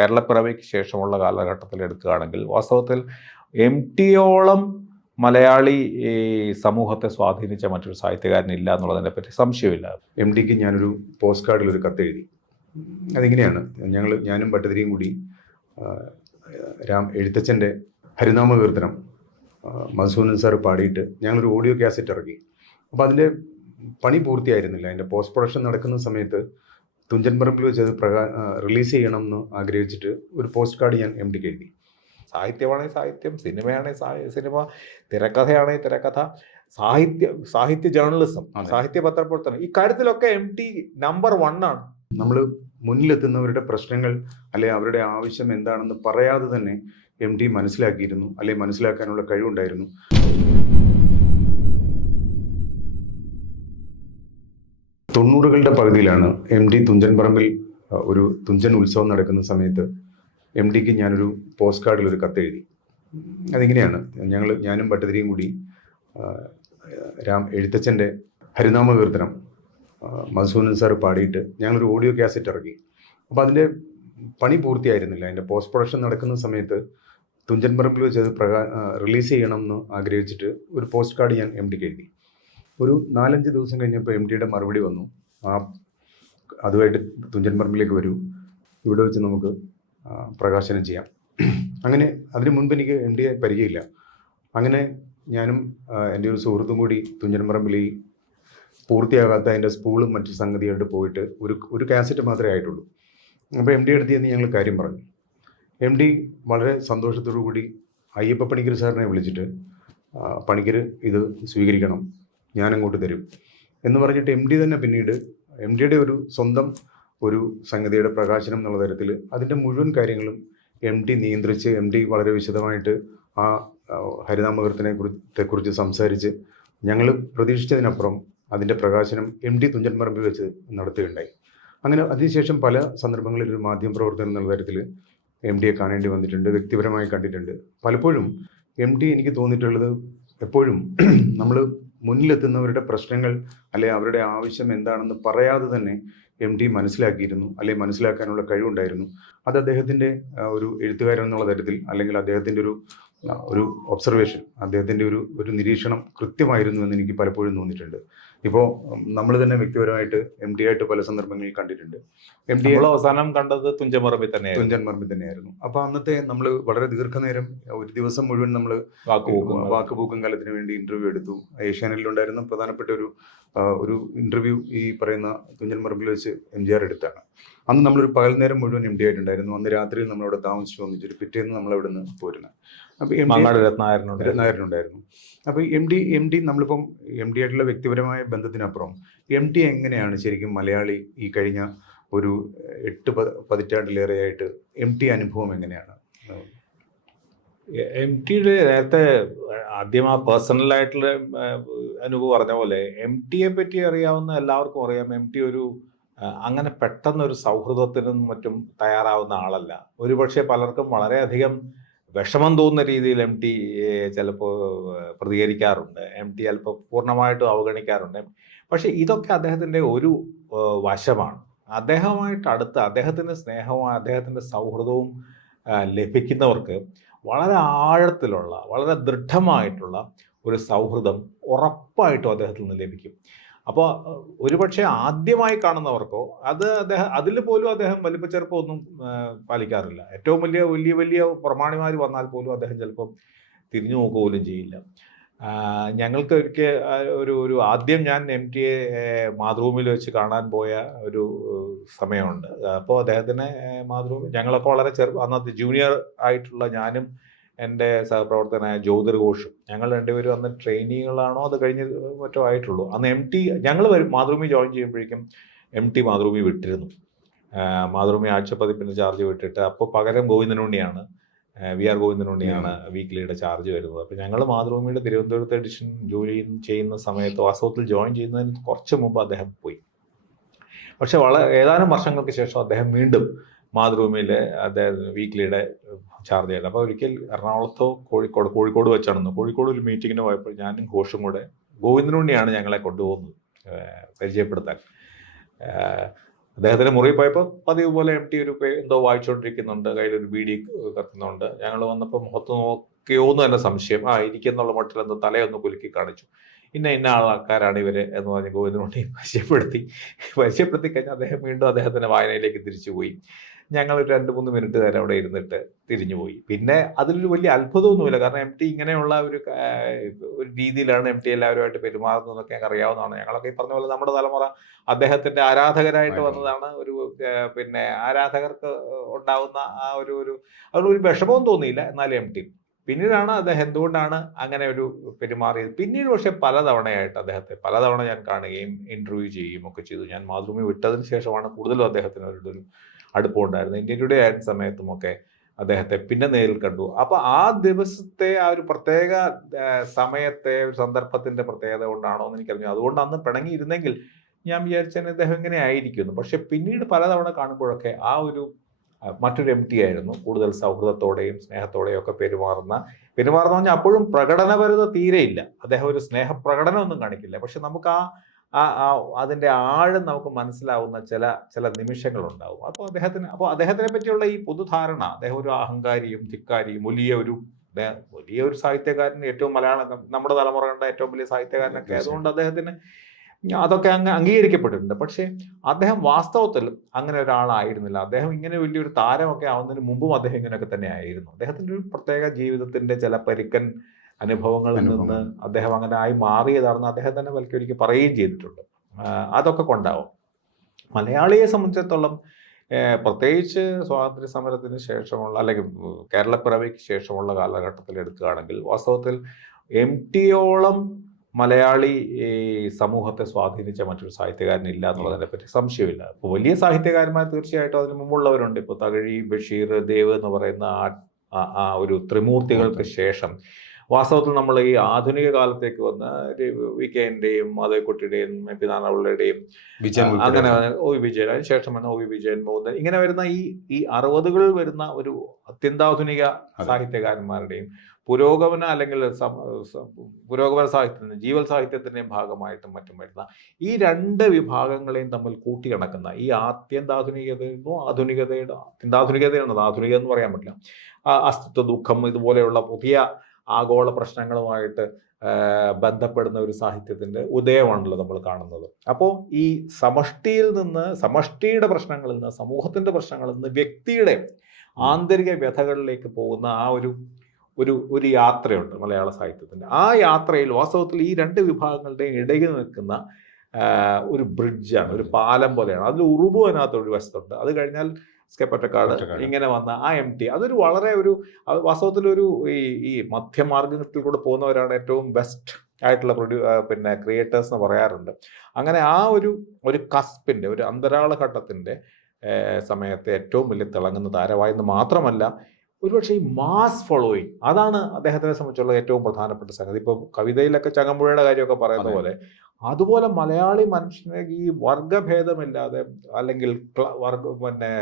കേരളപ്പിറവിക്ക് ശേഷമുള്ള കാലഘട്ടത്തിൽ എടുക്കുകയാണെങ്കിൽ വാസ്തവത്തിൽ എം ടിയോളം മലയാളി ഈ സമൂഹത്തെ സ്വാധീനിച്ച മറ്റൊരു സാഹിത്യകാരനില്ല എന്നുള്ളതിനെ പറ്റി സംശയമില്ല. എം ടിക്ക് ഞാനൊരു പോസ്റ്റ് കാർഡിൽ ഒരു കത്തെഴുതി. അതിങ്ങനെയാണ്, ഞാനും ഭട്ടതിരിയും കൂടി എഴുത്തച്ഛൻ്റെ ഹരിനാമ കീർത്തനം മധുസൂദനൻ സാർ പാടിയിട്ട് ഞങ്ങളൊരു ഓഡിയോ കാസറ്റ് ഇറക്കി. അപ്പോൾ അതിൻ്റെ പണി പൂർത്തിയായിരുന്നില്ല. അതിൻ്റെ പോസ്റ്റ് പ്രൊഡക്ഷൻ നടക്കുന്ന സമയത്ത് തുഞ്ചൻ പറമ്പിൽ വെച്ച് അത് റിലീസ് ചെയ്യണം എന്ന് ആഗ്രഹിച്ചിട്ട് ഒരു പോസ്റ്റ് കാർഡ് ഞാൻ എം ടിക്ക് എഴുതി. സാഹിത്യമാണെങ്കിൽ സാഹിത്യം, സിനിമയാണെങ്കിൽ സിനിമ, തിരക്കഥയാണെങ്കിൽ തിരക്കഥ, സാഹിത്യ ജേർണലിസം, സാഹിത്യ പത്രപ്രവർത്തനം, ഈ കാര്യത്തിലൊക്കെ എം ടി നമ്പർ 1 ആണ്. നമ്മൾ മുന്നിലെത്തുന്നവരുടെ പ്രശ്നങ്ങൾ അല്ലെ അവരുടെ ആവശ്യം എന്താണെന്ന് പറയാതെ തന്നെ എം ടി മനസ്സിലാക്കിയിരുന്നു, അല്ലെ മനസ്സിലാക്കാനുള്ള കഴിവുണ്ടായിരുന്നു. തൊണ്ണൂറുകളുടെ പകുതിയിലാണ് എം ടി തുഞ്ചൻ പറമ്പിൽ ഒരു തുഞ്ചൻ ഉത്സവം നടക്കുന്ന സമയത്ത് എം ടിക്ക് ഞാനൊരു പോസ്റ്റ് കാർഡിൽ ഒരു കത്തെഴുതി. അതിങ്ങനെയാണ്, ഞാനും ഭട്ടതിരിയും കൂടി എഴുത്തച്ഛൻ്റെ ഹരിനാമ കീർത്തനം മധുസൂദനൻ സാർ പാടിയിട്ട് ഞങ്ങളൊരു ഓഡിയോ കാസറ്റ് ഇറക്കി. അപ്പോൾ അതിൻ്റെ പണി പൂർത്തിയായിരുന്നില്ല. അതിൻ്റെ പോസ്റ്റ് പ്രൊഡക്ഷൻ നടക്കുന്ന സമയത്ത് തുഞ്ചൻ പറമ്പിൽ വെച്ച് അത് റിലീസ് ചെയ്യണം എന്ന് ആഗ്രഹിച്ചിട്ട് ഒരു പോസ്റ്റ് കാർഡ് ഞാൻ എം ടിക്ക് എഴുതി. ഒരു 4-5 ദിവസം കഴിഞ്ഞപ്പോൾ എം ടിയുടെ മറുപടി വന്നു, അതുമായിട്ട് തുഞ്ചൻ പറമ്പിലേക്ക് വരൂ, ഇവിടെ വെച്ച് നമുക്ക് പ്രകാശനം ചെയ്യാം. അങ്ങനെ അതിന് മുൻപ് എനിക്ക് എം ടിയെ പരിചയമില്ല. അങ്ങനെ ഞാനും എൻ്റെ ഒരു സുഹൃത്തും കൂടി തുഞ്ചൻ പറമ്പിൽ ഈ പൂർത്തിയാകാത്ത അതിൻ്റെ സ്പൂളും മറ്റു സംഗതിയായിട്ട് പോയിട്ട് ഒരു കാസറ്റ് മാത്രമേ ആയിട്ടുള്ളൂ. അപ്പോൾ എം ടി അടുത്ത് ചെന്ന് ഞങ്ങൾ കാര്യം പറഞ്ഞു. എം ടി വളരെ സന്തോഷത്തോടു കൂടി അയ്യപ്പ പണിക്കർ സാറിനെ വിളിച്ചിട്ട്, പണിക്കർ ഇത് സ്വീകരിക്കണം, ഞാനങ്ങോട്ട് തരും എന്ന് പറഞ്ഞിട്ട് എം ടി തന്നെ പിന്നീട് എം ടിയുടെ ഒരു സ്വന്തം ഒരു സംഗതിയുടെ പ്രകാശനം എന്നുള്ള തരത്തിൽ അതിൻ്റെ മുഴുവൻ കാര്യങ്ങളും എം ടി നിയന്ത്രിച്ച് എം ടി വളരെ വിശദമായിട്ട് ആ ഹരിനാമകീർത്തനത്തെക്കുറിച്ച് സംസാരിച്ച് ഞങ്ങൾ പ്രതീക്ഷിച്ചതിനപ്പുറം അതിൻ്റെ പ്രകാശനം എം ടി തുഞ്ചൻ പറമ്പിൽ വെച്ച് നടത്തുകയുണ്ടായി. അങ്ങനെ അതിനുശേഷം പല സന്ദർഭങ്ങളിൽ ഒരു മാധ്യമപ്രവർത്തനം എന്നുള്ള തരത്തിൽ എം ടിയെ കാണേണ്ടി വന്നിട്ടുണ്ട്, വ്യക്തിപരമായി കണ്ടിട്ടുണ്ട്. പലപ്പോഴും എം ടി എനിക്ക് തോന്നിയിട്ടുള്ളത്, എപ്പോഴും നമ്മൾ മുന്നിലെത്തുന്നവരുടെ പ്രശ്നങ്ങൾ അല്ലെ അവരുടെ ആവശ്യം എന്താണെന്ന് പറയാതെ തന്നെ എം ടി മനസ്സിലാക്കിയിരുന്നു, അല്ലെ മനസ്സിലാക്കാനുള്ള കഴിവുണ്ടായിരുന്നു. അത് അദ്ദേഹത്തിൻ്റെ ഒരു എഴുത്തുകാരൻ എന്നുള്ള തരത്തിൽ, അല്ലെങ്കിൽ അദ്ദേഹത്തിൻ്റെ ഒരു ഒബ്സർവേഷൻ, അദ്ദേഹത്തിൻ്റെ ഒരു നിരീക്ഷണം കൃത്യമായിരുന്നു എന്ന് എനിക്ക് പലപ്പോഴും തോന്നിയിട്ടുണ്ട്. ഇപ്പോൾ നമ്മൾ തന്നെ വ്യക്തിപരമായിട്ട് എം ടി ആയിട്ട് പല സന്ദർഭങ്ങളിൽ കണ്ടിട്ടുണ്ട്. എം ടി അവസാനം കണ്ടത് തുഞ്ചൻ പറമ്പിൽ തന്നെയായിരുന്നു. അപ്പോൾ അന്നത്തെ നമ്മൾ വളരെ ദീർഘനേരം, ഒരു ദിവസം മുഴുവൻ നമ്മൾ വാക്കുപൂക്കും കാലത്തിന് വേണ്ടി ഇന്റർവ്യൂ എടുത്തു. ഏഷ്യാനെറ്റിലുണ്ടായിരുന്ന പ്രധാനപ്പെട്ട ഒരു ഇന്റർവ്യൂ ഈ പറയുന്ന തുഞ്ചൻ പറമ്പിൽ വെച്ച് MGR എടുത്താണ്. അന്ന് നമ്മളൊരു പകൽ നേരം മുഴുവൻ MD ആയിട്ടുണ്ടായിരുന്നു. അന്ന് രാത്രിയിൽ നമ്മളവിടെ താമസിച്ചു വന്നിട്ട് പിറ്റേന്ന് നമ്മളവിടെ നിന്ന് പോരുന്നത്. അപ്പോൾ രത്നാകരനുണ്ടായിരുന്നു. അപ്പോൾ എം ഡി നമ്മളിപ്പം MD ആയിട്ടുള്ള വ്യക്തിപരമായ ബന്ധത്തിനപ്പുറം MD എങ്ങനെയാണ് ശരിക്കും മലയാളി ഈ കഴിഞ്ഞ ഒരു 8 പതിറ്റാണ്ടിലേറെയായിട്ട് MD അനുഭവം എങ്ങനെയാണ്? MTയുടെ നേരത്തെ ആദ്യം ആ പേഴ്സണലായിട്ടുള്ള അനുഭവം പറഞ്ഞ പോലെ MTയെ പറ്റി അറിയാവുന്ന എല്ലാവർക്കും അറിയാം. MT ഒരു അങ്ങനെ പെട്ടെന്നൊരു സൗഹൃദത്തിനും മറ്റും തയ്യാറാവുന്ന ആളല്ല. ഒരുപക്ഷെ പലർക്കും വളരെയധികം വിഷമം തോന്നുന്ന രീതിയിൽ MT ചിലപ്പോൾ പ്രതികരിക്കാറുണ്ട്. MT ചിലപ്പോൾ പൂർണ്ണമായിട്ടും അവഗണിക്കാറുണ്ട്. പക്ഷെ ഇതൊക്കെ അദ്ദേഹത്തിൻ്റെ ഒരു വശമാണ്. അദ്ദേഹമായിട്ട് അടുത്ത് അദ്ദേഹത്തിൻ്റെ സ്നേഹവും അദ്ദേഹത്തിൻ്റെ സൗഹൃദവും ലഭിക്കുന്നവർക്ക് വളരെ ആഴത്തിലുള്ള, വളരെ ദൃഢമായിട്ടുള്ള ഒരു സൗഹൃദം ഉറപ്പായിട്ടും അദ്ദേഹത്തിൽ നിന്ന് ലഭിക്കും. അപ്പോൾ ഒരുപക്ഷെ ആദ്യമായി കാണുന്നവർക്കോ അതിൽ പോലും അദ്ദേഹം വലിപ്പച്ചെറുപ്പമൊന്നും പാലിക്കാറില്ല. ഏറ്റവും വലിയ പ്രമാണിമാർ വന്നാൽ പോലും അദ്ദേഹം ചിലപ്പം തിരിഞ്ഞു നോക്കുക പോലും ചെയ്യില്ല. ഞങ്ങൾക്ക് ഒരു ആദ്യം ഞാൻ MTയെ മാതൃഭൂമിയിൽ വെച്ച് കാണാൻ പോയ ഒരു സമയമുണ്ട്. അപ്പോൾ അദ്ദേഹത്തിന് മാതൃഭൂമി, ഞങ്ങളൊക്കെ വളരെ അന്നത്തെ ജൂനിയർ ആയിട്ടുള്ള ഞാനും എൻ്റെ സഹപ്രവർത്തകനായ ജ്യോതിർ ഘോഷും, ഞങ്ങൾ രണ്ടുപേരും അന്ന് ട്രെയിനികളാണോ അത് കഴിഞ്ഞ് മറ്റോ ആയിട്ടുള്ളൂ. അന്ന് MT ഞങ്ങൾ മാതൃഭൂമി ജോയിൻ ചെയ്യുമ്പോഴേക്കും MT മാതൃഭൂമി വിട്ടിരുന്നു. മാതൃഭൂമി ആഴ്ചപ്പതിപ്പിൻ്റെ ചാർജ് വിട്ടിട്ട് അപ്പോൾ പകരം ഗോവിന്ദനുണ്ണിയാണ്, VR ഗോവിന്ദനുണ്ണിയാണ് വീക്ക്ലിയുടെ ചാർജ് വരുന്നത്. അപ്പോൾ ഞങ്ങൾ മാതൃഭൂമിയുടെ തിരുവനന്തപുരത്ത് എഡിഷൻ ജോലി ചെയ്യുന്ന സമയത്ത് വാസ്തവത്തിൽ ജോയിൻ ചെയ്യുന്നതിന് കുറച്ച് മുമ്പ് അദ്ദേഹം പോയി. പക്ഷെ ഏതാനും വർഷങ്ങൾക്ക് ശേഷം അദ്ദേഹം വീണ്ടും മാതൃഭൂമിയിൽ അദ്ദേഹം വീക്ക്ലിയുടെ ചാർജ് ചെയ്തത്. അപ്പോൾ ഒരിക്കൽ എറണാകുളത്തോ കോഴിക്കോട് വെച്ചാണെന്ന്, കോഴിക്കോട് ഒരു മീറ്റിങ്ങിന് പോയപ്പോൾ ഞാനും ഘോഷും കൂടെ, ഗോവിന്ദനുണ്ണിയാണ് ഞങ്ങളെ കൊണ്ടുപോകുന്നത് പരിചയപ്പെടുത്താൻ. അദ്ദേഹത്തിന് മുറി പോയപ്പോൾ പതിവ് പോലെ MT ഒരു എന്തോ വായിച്ചുകൊണ്ടിരിക്കുന്നുണ്ട്, കയ്യിലൊരു ബീഡി കത്തുന്നുണ്ട്. ഞങ്ങൾ വന്നപ്പോൾ മുഖത്ത് നോക്കിയോന്ന് തന്നെ സംശയം, ഇരിക്കുന്നുള്ള മട്ടിൽ എന്തോ തലയൊന്ന് കുലുക്കി കാണിച്ചു. ഇന്ന ആൾക്കാരാണ് ഇവര് എന്ന് പറഞ്ഞ് ഗോവിന്ദനുണ്ണി പരിചയപ്പെടുത്തി കഴിഞ്ഞാൽ അദ്ദേഹം വീണ്ടും അദ്ദേഹത്തിന്റെ വായനയിലേക്ക് തിരിച്ചുപോയി. ഞങ്ങൾ ഒരു 2-3 മിനിറ്റ് നേരം അവിടെ ഇരുന്നിട്ട് തിരിഞ്ഞുപോയി. പിന്നെ അതിലൊരു വലിയ അത്ഭുതമൊന്നുമില്ല, കാരണം MT ഇങ്ങനെയുള്ള ഒരു രീതിയിലാണ് MT എല്ലാവരുമായിട്ട് പെരുമാറുന്നതെന്നൊക്കെ ഞങ്ങൾക്ക് അറിയാവുന്നതാണ്. ഞങ്ങളൊക്കെ ഈ പറഞ്ഞ പോലെ നമ്മുടെ തലമുറ അദ്ദേഹത്തിന്റെ ആരാധകരായിട്ട് വന്നതാണ്. പിന്നെ ആരാധകർക്ക് ഉണ്ടാവുന്ന ആ ഒരു വിഷമവും തോന്നിയില്ല. എന്നാലും MT പിന്നീടാണ് അദ്ദേഹം എന്തുകൊണ്ടാണ് അങ്ങനെ ഒരു പെരുമാറിയത്. പിന്നീട് പക്ഷെ പലതവണയായിട്ട് അദ്ദേഹത്തെ പലതവണ ഞാൻ കാണുകയും ഇന്റർവ്യൂ ചെയ്യുകയും ഒക്കെ ചെയ്തു. ഞാൻ മാതൃഭൂമി വിട്ടതിന് ശേഷമാണ് കൂടുതലും അദ്ദേഹത്തിന് ഒരു അടുപ്പമുണ്ടായിരുന്നത്. ഇന്ത്യൻ ടുഡേ ആയിരുന്ന സമയത്തുമൊക്കെ അദ്ദേഹത്തെ പിന്നെ നേരിൽ കണ്ടു. അപ്പൊ ആ ദിവസത്തെ ആ ഒരു പ്രത്യേക സമയത്തെ ഒരു സന്ദർഭത്തിന്റെ പ്രത്യേകത കൊണ്ടാണോ എന്ന് എനിക്കറിഞ്ഞു. അതുകൊണ്ട് അന്ന് പിണങ്ങിയിരുന്നെങ്കിൽ ഞാൻ വിചാരിച്ചാൽ അദ്ദേഹം ഇങ്ങനെ ആയിരിക്കുന്നു. പക്ഷെ പിന്നീട് പലതവണ കാണുമ്പോഴൊക്കെ ആ ഒരു മറ്റൊരു MT ആയിരുന്നു. കൂടുതൽ സൗഹൃദത്തോടെയും സ്നേഹത്തോടെയും ഒക്കെ പെരുമാറുന്ന പറഞ്ഞാൽ അപ്പോഴും പ്രകടനപരത തീരെയില്ല. അദ്ദേഹം ഒരു സ്നേഹപ്രകടനമൊന്നും കാണിക്കില്ല. പക്ഷെ നമുക്ക് അതിന്റെ ആഴം നമുക്ക് മനസ്സിലാവുന്ന ചില നിമിഷങ്ങളുണ്ടാവും. അപ്പോൾ അദ്ദേഹത്തിനെ പറ്റിയുള്ള ഈ പൊതുധാരണ, അദ്ദേഹം ഒരു അഹങ്കാരിയും ധിക്കാരിയും വലിയ ഒരു സാഹിത്യകാരൻ, ഏറ്റവും നമ്മുടെ തലമുറ കണ്ട ഏറ്റവും വലിയ സാഹിത്യകാരനൊക്കെ ആയതുകൊണ്ട് അദ്ദേഹത്തിന് അതൊക്കെ അങ്ങ് അംഗീകരിക്കപ്പെട്ടിട്ടുണ്ട്. പക്ഷേ അദ്ദേഹം വാസ്തവത്തിൽ അങ്ങനെ ഒരാളായിരുന്നില്ല. അദ്ദേഹം ഇങ്ങനെ വലിയൊരു താരമൊക്കെ ആവുന്നതിന് മുമ്പും അദ്ദേഹം ഇങ്ങനെയൊക്കെ തന്നെ ആയിരുന്നു. അദ്ദേഹത്തിന്റെ ഒരു പ്രത്യേക ജീവിതത്തിന്റെ ചില പരിക്കൻ അനുഭവങ്ങളിൽ നിന്ന് അദ്ദേഹം അങ്ങനെ ആയി മാറിയതാണെന്ന് അദ്ദേഹം തന്നെ ഒരിക്കൽ പറയുകയും ചെയ്തിട്ടുണ്ട്. അതൊക്കെ കൊണ്ടാവും. മലയാളിയെ സംബന്ധിച്ചിടത്തോളം പ്രത്യേകിച്ച് സ്വാതന്ത്ര്യ സമരത്തിന് ശേഷമുള്ള അല്ലെങ്കിൽ കേരളപ്പിറവിക്ക് ശേഷമുള്ള കാലഘട്ടത്തിൽ എടുക്കുകയാണെങ്കിൽ വാസ്തവത്തിൽ MTയോളം മലയാളി സമൂഹത്തെ സ്വാധീനിച്ച മറ്റൊരു സാഹിത്യകാരൻ ഇല്ല എന്നുള്ളതിനെ പറ്റി സംശയമില്ല. ഇപ്പോൾ വലിയ സാഹിത്യകാരന്മാർ തീർച്ചയായിട്ടും അതിന് മുമ്പുള്ളവരുണ്ട്. ഇപ്പോൾ തകഴി, ബഷീർ, ദേവ് എന്ന് പറയുന്ന ആ ഒരു ത്രിമൂർത്തികൾക്ക് ശേഷം വാസ്തവത്തിൽ നമ്മൾ ഈ ആധുനിക കാലത്തേക്ക് വന്ന വികെന്റെയും മാധവിക്കുട്ടിയുടെയും MP നാരായണപിള്ളയുടെയും അങ്ങനെ വിജയൻ, അതിനുശേഷം വന്ന വിജയൻ, മോഹൻ, ഇങ്ങനെ വരുന്ന ഈ 60കളിൽ വരുന്ന ഒരു അത്യന്താധുനിക സാഹിത്യകാരന്മാരുടെയും പുരോഗമന അല്ലെങ്കിൽ പുരോഗമന സാഹിത്യത്തിൻ്റെ ജീവൽ സാഹിത്യത്തിൻ്റെയും ഭാഗമായിട്ടും മറ്റും വരുന്ന ഈ രണ്ട് വിഭാഗങ്ങളെയും തമ്മിൽ കൂട്ടിയിണക്കുന്ന ഈ ആത്യന്താധുനികതയോ അത്യന്താധുനികതയാണത്, ആധുനിക എന്ന് പറയാൻ പറ്റില്ല, അസ്തിത്വ ദുഃഖം ഇതുപോലെയുള്ള പുതിയ ആഗോള പ്രശ്നങ്ങളുമായിട്ട് ബന്ധപ്പെടുന്ന ഒരു സാഹിത്യത്തിന്റെ ഉദയമാണല്ലോ നമ്മൾ കാണുന്നത്. അപ്പോൾ ഈ സമഷ്ടിയുടെ പ്രശ്നങ്ങളിൽ നിന്ന്, സമൂഹത്തിന്റെ പ്രശ്നങ്ങളിൽ നിന്ന് വ്യക്തിയുടെ ആന്തരിക വ്യഥകളിലേക്ക് പോകുന്ന ആ ഒരു യാത്രയുണ്ട് മലയാള സാഹിത്യത്തിന്റെ. ആ യാത്രയിൽ വാസ്തവത്തിൽ ഈ രണ്ട് വിഭാഗങ്ങളുടെയും ഇടയിൽ നിൽക്കുന്ന ഒരു ബ്രിഡ്ജാണ്, ഒരു പാലം പോലെയാണ്. അതിൽ ഉറുബു അതിനകത്ത് ഒരു വശത്തുണ്ട്. അത് കഴിഞ്ഞാൽ സ്കെപ്പറ്റക്കാട്, ഇങ്ങനെ വന്ന ആ MT, അതൊരു വളരെ വാസ്തവത്തിലൊരു ഈ മധ്യമാർഗത്തിൽ കൂടെ പോകുന്നവരാണ് ഏറ്റവും ബെസ്റ്റ് ആയിട്ടുള്ള പിന്നെ ക്രിയേറ്റേഴ്സ് എന്ന് പറയാറുണ്ട്. അങ്ങനെ ആ ഒരു കസ്പിന്റെ, ഒരു അന്തരാള ഘട്ടത്തിന്റെ സമയത്തെ ഏറ്റവും വലിയ തിളങ്ങുന്ന താരമായെന്ന് മാത്രമല്ല, ഒരുപക്ഷെ ഈ മാസ് ഫോളോയിങ്, അതാണ് അദ്ദേഹത്തിനെ സംബന്ധിച്ചുള്ള ഏറ്റവും പ്രധാനപ്പെട്ട സംഗതി. ഇപ്പോൾ കവിതയിലൊക്കെ ചങ്ങമ്പുഴയുടെ കാര്യമൊക്കെ പറയുന്ന പോലെ അതുപോലെ മലയാളി മനുഷ്യനെ ഈ വർഗഭേദമില്ലാതെ അല്ലെങ്കിൽ പിന്നെ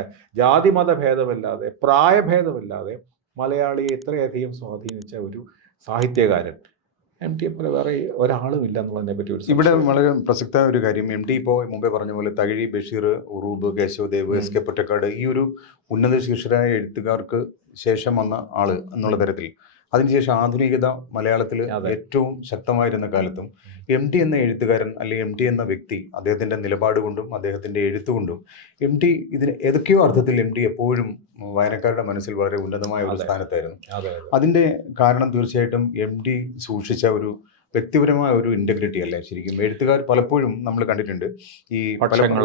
ജാതി മതഭേദമില്ലാതെ പ്രായഭേദമില്ലാതെ മലയാളിയെ ഇത്രയധികം സ്വാധീനിച്ച ഒരു സാഹിത്യകാരൻ MT പോലെ വേറെ ഒരാളും ഇല്ല എന്നുള്ളതിനെ പറ്റി ഇവിടെ വളരെ പ്രസക്തമായ ഒരു കാര്യം. MT ഇപ്പോൾ മുമ്പേ പറഞ്ഞ പോലെ തകഴി, ബഷീർ, ഉറൂബ്, കേശവദേവ്, SK പൊറ്റക്കാട്, ഈ ഒരു ഉന്നത ശീർഷരായ എഴുത്തുകാർക്ക് ശേഷം വന്ന ആള് എന്നുള്ള തരത്തിൽ അതിനുശേഷം ആധുനികത മലയാളത്തിൽ ഏറ്റവും ശക്തമായിരുന്ന കാലത്തും MT എന്ന എഴുത്തുകാരൻ അല്ലെങ്കിൽ MT എന്ന വ്യക്തി അദ്ദേഹത്തിന്റെ നിലപാട് കൊണ്ടും അദ്ദേഹത്തിന്റെ എഴുത്തുകൊണ്ടും MT ഇതിന് ഏതൊക്കെയോ അർത്ഥത്തിൽ MT എപ്പോഴും വായനക്കാരുടെ മനസ്സിൽ വളരെ ഉന്നതമായ ഒരു സ്ഥാനത്തായിരുന്നു. അതിന്റെ കാരണം തീർച്ചയായിട്ടും MT സൂക്ഷിച്ച ഒരു വ്യക്തിപരമായ ഒരു ഇന്റഗ്രിറ്റി അല്ലേ ശരിക്കും. എഴുത്തുകാർ പലപ്പോഴും നമ്മൾ കണ്ടിട്ടുണ്ട് ഈ പക്ഷങ്ങൾ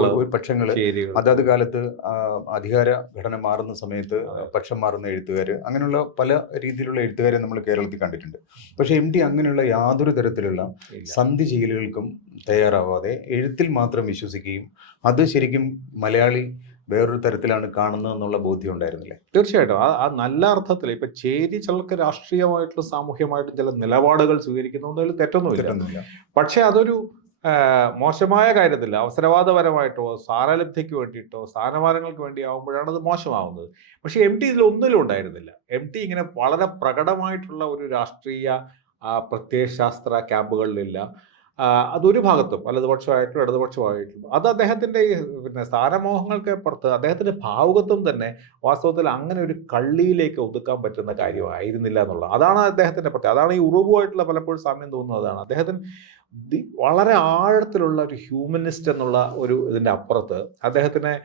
അതാത് കാലത്ത് അധികാര ഘടന മാറുന്ന സമയത്ത് പക്ഷം മാറുന്ന എഴുത്തുകാർ, അങ്ങനെയുള്ള പല രീതിയിലുള്ള എഴുത്തുകാരെ നമ്മൾ കേരളത്തിൽ കണ്ടിട്ടുണ്ട്. പക്ഷെ MT അങ്ങനെയുള്ള യാതൊരു തരത്തിലുള്ള സന്ധി ചെയ്യലുകൾക്കും തയ്യാറാവാതെ എഴുത്തിൽ മാത്രം വിശ്വസിക്കുകയും അത് ശരിക്കും മലയാളി വേറൊരു തരത്തിലാണ് കാണുന്നത് എന്നുള്ള ബോധ്യം ഉണ്ടായിരുന്നില്ലേ? തീർച്ചയായിട്ടും ആ നല്ല അർത്ഥത്തിൽ ഇപ്പൊ ചിലർക്ക് രാഷ്ട്രീയമായിട്ടുള്ള സാമൂഹ്യമായിട്ടും ചില നിലപാടുകൾ സ്വീകരിക്കുന്നതിൽ തെറ്റൊന്നുമില്ല. പക്ഷെ അതൊരു മോശമായ കാര്യത്തില്ല, അവസരവാദപരമായിട്ടോ സ്ഥാനലബ്ധിക്ക് വേണ്ടിയിട്ടോ സ്ഥാനമാനങ്ങൾക്ക് വേണ്ടി ആവുമ്പോഴാണ് അത് മോശമാവുന്നത്. പക്ഷെ MT ഇതിലൊന്നിലും ഉണ്ടായിരുന്നില്ല. MT ഇങ്ങനെ വളരെ പ്രകടമായിട്ടുള്ള ഒരു രാഷ്ട്രീയ പ്രത്യയശാസ്ത്ര ക്യാമ്പുകളിലില്ല. അതൊരു ഭാഗത്തും വലതുപക്ഷമായിട്ടും ഇടതുപക്ഷമായിട്ടും അത് അദ്ദേഹത്തിൻ്റെ ഈ പിന്നെ സ്ഥാനമോഹങ്ങൾക്ക് അപ്പുറത്ത് അദ്ദേഹത്തിൻ്റെ ഭാവുകത്വം തന്നെ വാസ്തവത്തിൽ അങ്ങനെ ഒരു കള്ളിയിലേക്ക് ഒതുക്കാൻ പറ്റുന്ന കാര്യമായിരുന്നില്ല എന്നുള്ളത്. അതാണ് അദ്ദേഹത്തിൻ്റെ പ്രത്യേകത. അതാണ് ഈ ഉറുബുമായിട്ടുള്ള പലപ്പോഴും സാമ്യം തോന്നുന്നതാണ്. അദ്ദേഹത്തിന് വളരെ ആഴത്തിലുള്ള ഒരു ഹ്യൂമനിസ്റ്റ് എന്നുള്ള ഒരു ഇതിൻ്റെ അപ്പുറത്ത് അദ്ദേഹത്തിനെ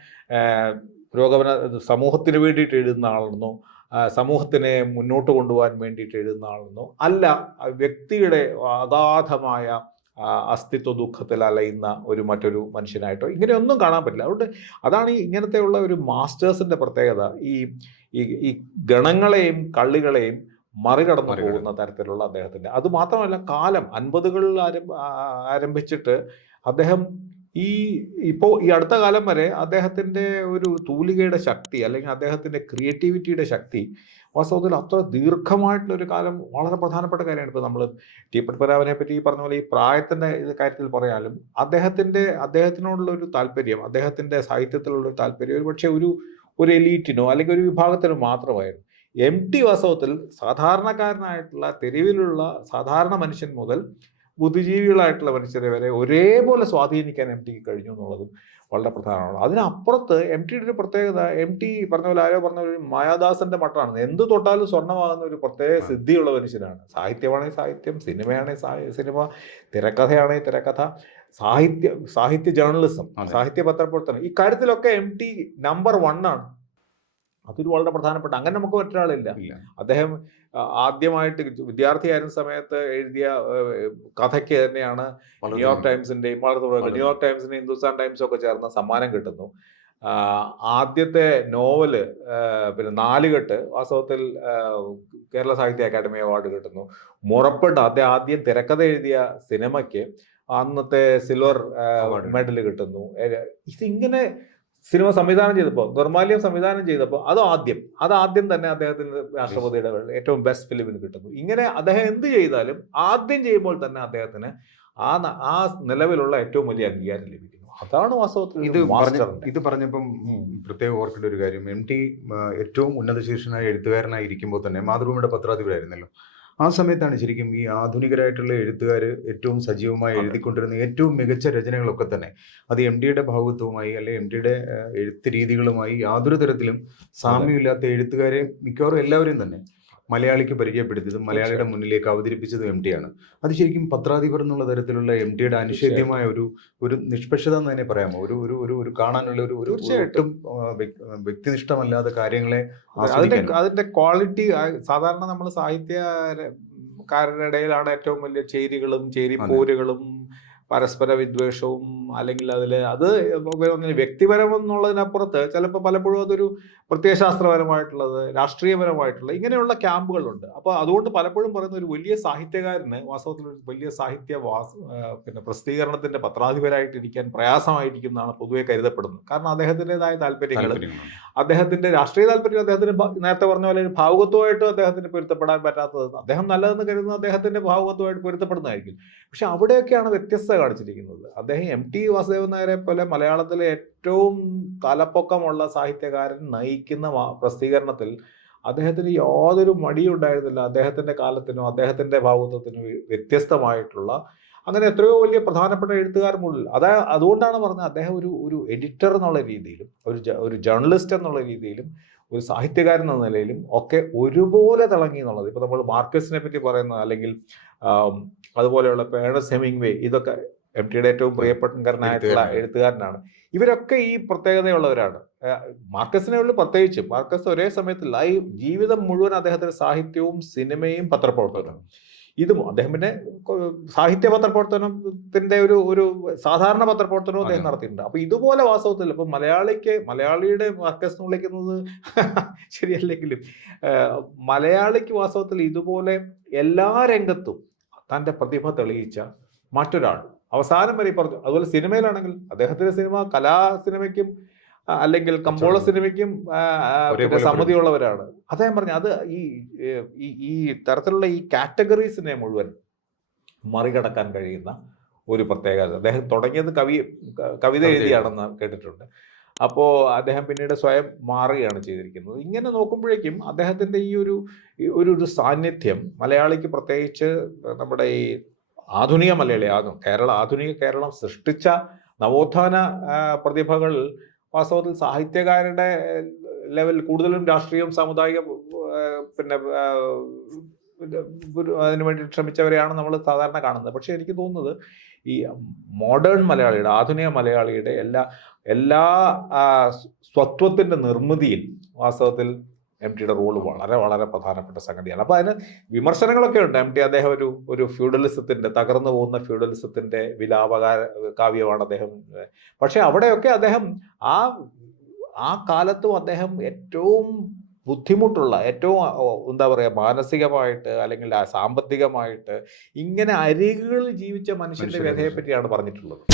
പുരോഗമന സമൂഹത്തിന് വേണ്ടിയിട്ട് എഴുതുന്ന ആളെന്നോ സമൂഹത്തിനെ മുന്നോട്ട് കൊണ്ടുപോകാൻ വേണ്ടിയിട്ട് എഴുതുന്ന ആളെന്നോ അല്ല, വ്യക്തിയുടെ അഗാധമായ അസ്തിത്വ ദുഃഖത്തിൽ അലയുന്ന മറ്റൊരു മനുഷ്യനായിട്ടോ ഇങ്ങനെയൊന്നും കാണാൻ പറ്റില്ല. അതുകൊണ്ട് അതാണ് ഈ ഇങ്ങനത്തെയുള്ള ഒരു മാസ്റ്റേഴ്സിൻ്റെ പ്രത്യേകത. ഈ ഈ ഗണങ്ങളെയും കള്ളികളെയും മറികടന്നു പോകുന്ന തരത്തിലുള്ള അദ്ദേഹത്തിൻ്റെ. അതുമാത്രമല്ല, കാലം 50കളിൽ ആരംഭിച്ചിട്ട് അദ്ദേഹം ഇപ്പോൾ ഈ അടുത്ത കാലം വരെ അദ്ദേഹത്തിൻ്റെ ഒരു തൂലികയുടെ ശക്തി അല്ലെങ്കിൽ അദ്ദേഹത്തിൻ്റെ ക്രിയേറ്റിവിറ്റിയുടെ ശക്തി വാസ്തവത്തിൽ അത്ര ദീർഘമായിട്ടുള്ളൊരു കാലം വളരെ പ്രധാനപ്പെട്ട കാര്യമാണ്. ഇപ്പോൾ നമ്മൾ ടി പത്മനാഭനെ പറ്റി പറഞ്ഞ പോലെ ഈ പ്രായത്തിൻ്റെ കാര്യത്തിൽ പറയാനും അദ്ദേഹത്തിനോടുള്ള ഒരു താല്പര്യം, അദ്ദേഹത്തിൻ്റെ സാഹിത്യത്തിലുള്ള ഒരു താല്പര്യം പക്ഷേ ഒരു എലീറ്റിനോ അല്ലെങ്കിൽ ഒരു വിഭാഗത്തിനോ മാത്രമായിരുന്നു. MT വാസ്തവത്തിൽ സാധാരണക്കാരനായിട്ടുള്ള തെരുവിലുള്ള സാധാരണ മനുഷ്യൻ മുതൽ ബുദ്ധിജീവികളായിട്ടുള്ള മനുഷ്യരെ വരെ ഒരേപോലെ സ്വാധീനിക്കാൻ MTക്ക് കഴിഞ്ഞു എന്നുള്ളതും വളരെ പ്രധാനമാണ്. അതിനപ്പുറത്ത് MTയുടെ ഒരു പ്രത്യേകത, MT പറഞ്ഞ പോലെ ആരോ പറഞ്ഞ ഒരു മായാദാസന്റെ മട്ടാണ്. എന്ത് തൊട്ടാലും സ്വർണ്ണമാകുന്ന ഒരു പ്രത്യേക സിദ്ധിയുള്ള മനുഷ്യനാണ്. സാഹിത്യമാണെങ്കിൽ സാഹിത്യം, സിനിമയാണെങ്കിൽ സിനിമ, തിരക്കഥയാണെങ്കിൽ തിരക്കഥ, സാഹിത്യ ജേർണലിസം, സാഹിത്യ പത്രപ്രവർത്തനം, ഈ കാര്യത്തിലൊക്കെ MT നമ്പർ 1 ആണ്. അതൊരു വളരെ പ്രധാനപ്പെട്ട, അങ്ങനെ നമുക്ക് മറ്റൊരാളില്ല. അദ്ദേഹം ആദ്യമായിട്ട് വിദ്യാർത്ഥിയായിരുന്ന സമയത്ത് എഴുതിയ കഥയ്ക്ക് തന്നെയാണ് ന്യൂയോർക്ക് ടൈംസിന്റെയും ന്യൂയോർക്ക് ടൈംസിന്റെയും ഹിന്ദുസ്ഥാൻ ടൈംസും ഒക്കെ ചേർന്ന സമ്മാനം കിട്ടുന്നു. ആദ്യത്തെ നോവല് പിന്നെ 4 കെട്ട് വാസ്തവത്തിൽ കേരള സാഹിത്യ അക്കാദമി അവാർഡ് കിട്ടുന്നു. മുറപ്പെട്ട് ആദ്യം തിരക്കഥ എഴുതിയ സിനിമയ്ക്ക് അന്നത്തെ സിൽവർ മെഡൽ കിട്ടുന്നു. ഇതിങ്ങനെ സിനിമ സംവിധാനം ചെയ്തപ്പോൾ, നിർമാല്യം സംവിധാനം ചെയ്തപ്പോൾ അതാദ്യം തന്നെ അദ്ദേഹത്തിന് രാഷ്ട്രപതിയുടെ ഏറ്റവും ബെസ്റ്റ് ഫിലിമിന് കിട്ടുന്നു. ഇങ്ങനെ അദ്ദേഹം എന്ത് ചെയ്താലും ആദ്യം ചെയ്യുമ്പോൾ തന്നെ അദ്ദേഹത്തിന് ആ നിലവിലുള്ള ഏറ്റവും വലിയ അംഗീകാരം ലഭിക്കുന്നു. അതാണ് വാസ്തവത്തിൽ ഇത് പറഞ്ഞപ്പം പ്രത്യേകം ഓർക്കേണ്ട ഒരു കാര്യം, MT ഏറ്റവും ഉന്നത ശീർഷനായ എഴുത്തുകാരനായിരിക്കുമ്പോൾ തന്നെ മാതൃഭൂമിയുടെ പത്രാധിപരായിരുന്നല്ലോ. ആ സമയത്താണ് ശരിക്കും ഈ ആധുനികരായിട്ടുള്ള എഴുത്തുകാർ ഏറ്റവും സജീവമായി എഴുതിക്കൊണ്ടിരുന്ന ഏറ്റവും മികച്ച രചനകളൊക്കെ തന്നെ അത് MTയുടെ ഭാഗത്വമായി അല്ലെങ്കിൽ MTയുടെ എഴുത്ത് രീതികളുമായി യാതൊരു തരത്തിലും സാമ്യമില്ലാത്ത എഴുത്തുകാരെ മിക്കവാറും എല്ലാവരെയും തന്നെ മലയാളിക്ക് പരിചയപ്പെടുത്തിയതും മലയാളിയുടെ മുന്നിലേക്ക് അവതരിപ്പിച്ചതും MT ആണ്. അത് ശരിക്കും പത്രാധിപർ എന്നുള്ള തരത്തിലുള്ള MTയുടെ അനിഷേധ്യമായ ഒരു നിഷ്പക്ഷത എന്ന് തന്നെ പറയാമോ? ഒരു കാണാനുള്ള ഒരു ഒട്ടും വ്യക്തിനിഷ്ഠമല്ലാത്ത കാര്യങ്ങളെ അതിന്റെ ക്വാളിറ്റി. സാധാരണ നമ്മൾ സാഹിത്യകാരുടെ ഇടയിലാണ് ഏറ്റവും വലിയ ചേരികളും ചേരിപ്പോരുകളും പരസ്പര വിദ്വേഷവും അല്ലെങ്കിൽ അത് വ്യക്തിപരമെന്നുള്ളതിനപ്പുറത്ത് ചിലപ്പോൾ പലപ്പോഴും അതൊരു പ്രത്യയശാസ്ത്രപരമായിട്ടുള്ളത്, രാഷ്ട്രീയപരമായിട്ടുള്ള ഇങ്ങനെയുള്ള ക്യാമ്പുകളുണ്ട്. അപ്പോൾ അതുകൊണ്ട് പലപ്പോഴും പറയുന്ന ഒരു വലിയ സാഹിത്യകാരന് വാസ്തവത്തിൽ ഒരു വലിയ പിന്നെ പ്രസിദ്ധീകരണത്തിന്റെ പത്രാധിപരായിട്ടിരിക്കാൻ പ്രയാസമായിരിക്കും എന്നാണ് പൊതുവെ കരുതപ്പെടുന്നത്. കാരണം അദ്ദേഹത്തിൻ്റെതായ താല്പര്യങ്ങൾ, അദ്ദേഹത്തിന്റെ രാഷ്ട്രീയ താല്പര്യം, അദ്ദേഹത്തിന് നേരത്തെ പറഞ്ഞ പോലെ ഭാവുകത്വമായിട്ട് അദ്ദേഹത്തിന് പൊരുത്തപ്പെടാൻ പറ്റാത്തത്, അദ്ദേഹം നല്ലതെന്ന് കരുതുന്ന അദ്ദേഹത്തിന്റെ ഭാവുകത്വമായിട്ട് പൊരുത്തപ്പെടുന്നതായിരിക്കും. പക്ഷെ അവിടെയൊക്കെയാണ് വ്യത്യസ്തത കാണിച്ചിരിക്കുന്നത്. അദ്ദേഹം MT വാസുദേവൻ നായരെ പോലെ മലയാളത്തിലെ ഏറ്റവും തലപ്പൊക്കമുള്ള സാഹിത്യകാരൻ നയിക്കുന്ന പ്രസിദ്ധീകരണത്തിൽ അദ്ദേഹത്തിന് യാതൊരു മടിയുണ്ടായിരുന്നില്ല. അദ്ദേഹത്തിന്റെ കാലത്തിനോ അദ്ദേഹത്തിന്റെ ഭാവുകത്വത്തിനോ വ്യത്യസ്തമായിട്ടുള്ള അങ്ങനെ എത്രയോ വലിയ പ്രധാനപ്പെട്ട എഴുത്തുകാരുമുള്ളിൽ. അതുകൊണ്ടാണ് പറഞ്ഞത് അദ്ദേഹം ഒരു എഡിറ്റർ എന്നുള്ള രീതിയിലും ഒരു ജേർണലിസ്റ്റ് എന്നുള്ള രീതിയിലും ഒരു സാഹിത്യകാരൻ എന്ന നിലയിലും ഒക്കെ ഒരുപോലെ തിളങ്ങി എന്നുള്ളത്. ഇപ്പോൾ നമ്മൾ മാർക്കസിനെ പറ്റി പറയുന്ന അല്ലെങ്കിൽ അതുപോലെയുള്ള ഏണസ്റ്റ് ഹെമിംഗ്വേ, ഇതൊക്കെ MTയുടെ ഏറ്റവും പ്രിയപ്പെട്ട എഴുത്തുകാരനാണ്. ഇവരൊക്കെ ഈ പ്രത്യേകതയുള്ളവരാണ്. മാർക്കസിനെ ഉള്ളു പ്രത്യേകിച്ചും. മാർക്കസ് ഒരേ സമയത്ത് ജീവിതം മുഴുവൻ അദ്ദേഹത്തിന്റെ സാഹിത്യവും സിനിമയും പത്രപ്രവർത്തനവും. ഇതും അദ്ദേഹത്തിന്റെ സാഹിത്യ പത്രപ്രവർത്തനത്തിന്റെ ഒരു സാധാരണ പത്രപ്രവർത്തനവും അദ്ദേഹം നടത്തിയിട്ടുണ്ട്. അപ്പൊ ഇതുപോലെ വാസ്തവത്തിൽ ഇപ്പൊ മലയാളിയുടെ മാർക്കസ് എന്ന് വിളിക്കുന്നത് ശരിയല്ലെങ്കിലും മലയാളിക്ക് വാസ്തവത്തിൽ ഇതുപോലെ എല്ലാ രംഗത്തും തന്റെ പ്രതിഭ തെളിയിച്ച മറ്റൊരാൾ അവസാനം വരെ പറഞ്ഞു. അതുപോലെ സിനിമയിലാണെങ്കിൽ അദ്ദേഹത്തിന്റെ സിനിമ സിനിമയ്ക്കും അല്ലെങ്കിൽ കമ്പോള സിനിമയ്ക്കും സമ്മതിയുള്ളവരാണ്. അദ്ദേഹം പറഞ്ഞു അത് ഈ തരത്തിലുള്ള ഈ കാറ്റഗറീസിനെ മുഴുവൻ മറികടക്കാൻ കഴിയുന്ന ഒരു പ്രത്യേകത. അദ്ദേഹം തുടങ്ങിയത് കവിത എഴുതിയാണെന്ന് കേട്ടിട്ടുണ്ട്. അപ്പോൾ അദ്ദേഹം പിന്നീട് സ്വയം മാറുകയാണ് ചെയ്തിരിക്കുന്നത്. ഇങ്ങനെ നോക്കുമ്പോഴേക്കും അദ്ദേഹത്തിൻ്റെ ഈ ഒരു സാന്നിധ്യം മലയാളിക്ക്, പ്രത്യേകിച്ച് നമ്മുടെ ഈ ആധുനിക മലയാളി ആധുനിക കേരളം സൃഷ്ടിച്ച നവോത്ഥാന പ്രതിഭകൾ വാസ്തവത്തിൽ സാഹിത്യകാരുടെ ലെവൽ കൂടുതലും രാഷ്ട്രീയവും സാമുദായിക പിന്നെ അതിനു വേണ്ടി ശ്രമിച്ചവരെയാണ് നമ്മൾ സാധാരണ കാണുന്നത്. പക്ഷെ എനിക്ക് തോന്നുന്നത് ഈ മോഡേൺ മലയാളിയുടെ, ആധുനിക മലയാളിയുടെ എല്ലാ സ്വത്വത്തിൻ്റെ നിർമ്മിതിയിൽ വാസ്തവത്തിൽ എം ടിയുടെ റോള് വളരെ വളരെ പ്രധാനപ്പെട്ട സംഗതിയാണ്. അപ്പോൾ അതിന് വിമർശനങ്ങളൊക്കെ ഉണ്ട്. എം ടി അദ്ദേഹം ഒരു ഫ്യൂഡലിസത്തിൻ്റെ, തകർന്നു പോകുന്ന ഫ്യൂഡലിസത്തിൻ്റെ കാവ്യമാണ് അദ്ദേഹം. പക്ഷെ അവിടെയൊക്കെ അദ്ദേഹം ആ കാലത്തും അദ്ദേഹം ഏറ്റവും ബുദ്ധിമുട്ടുള്ള, ഏറ്റവും എന്താ പറയുക, മാനസികമായിട്ട് അല്ലെങ്കിൽ സാമ്പത്തികമായിട്ട് ഇങ്ങനെ അരികുകളിൽ ജീവിച്ച മനുഷ്യൻ്റെ വ്യഥയെ പറ്റിയാണ് പറഞ്ഞിട്ടുള്ളത്.